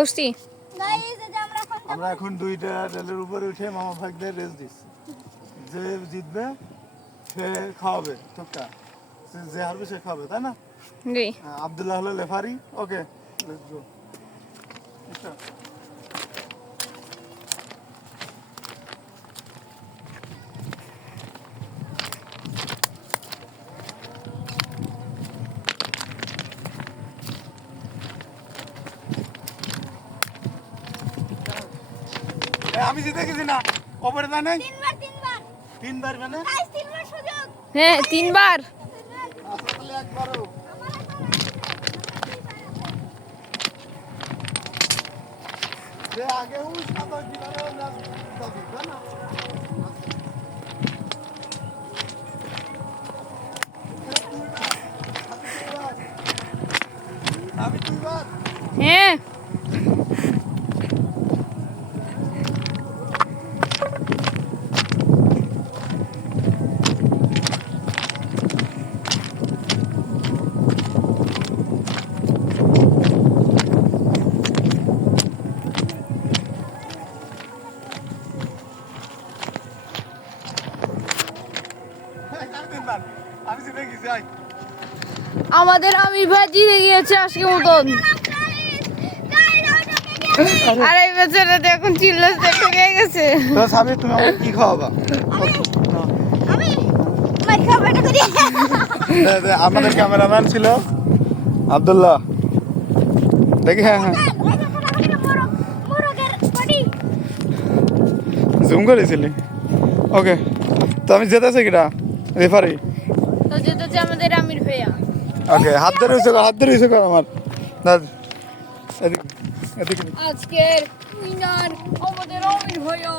করছি। আমরা এখন দুইটা রেলের উপরে উঠে মামা ভাগদের রেস দিচ্ছি। যে জিতবে সে খাওয়াবে টুকটা, যে হারবে সে খাবে, তাই না? জি। আব্দুল্লাহ হলো লেফারি। ওকে, লেটস গো। আমি জিতে গেছি না, ওপরে না নাই তিনবার মানে হ্যাঁ 3বার। আসলে একবারও যে আগে ওই সাঁতার কিনারে নাচ যাবে, তাই না? আমি দুইবার। হ্যাঁ আমি জিতে গেছি। আমাদের আমির ভাই জিতে গিয়েছে আজকে মতন। আরে বেচারা তো এখন চিল্লাতে ঠকে গেছে। তো সাবির, তুমি আমাকে কি খাওয়াবা? আমাদের ক্যামেরাম্যান ছিল আব্দুল্লাহ। দেখি, হ্যাঁ হ্যাঁ জুম করেছিলি। ওকে, তো আমি যেতেছি কিনা রেফারি। তো জিতেছে আমাদের আমির ভাইয়া। ওকে, হাত ধরে হয়েছে আমার। এদিকে আজকের উইনার আমাদের আমির ভাইয়া।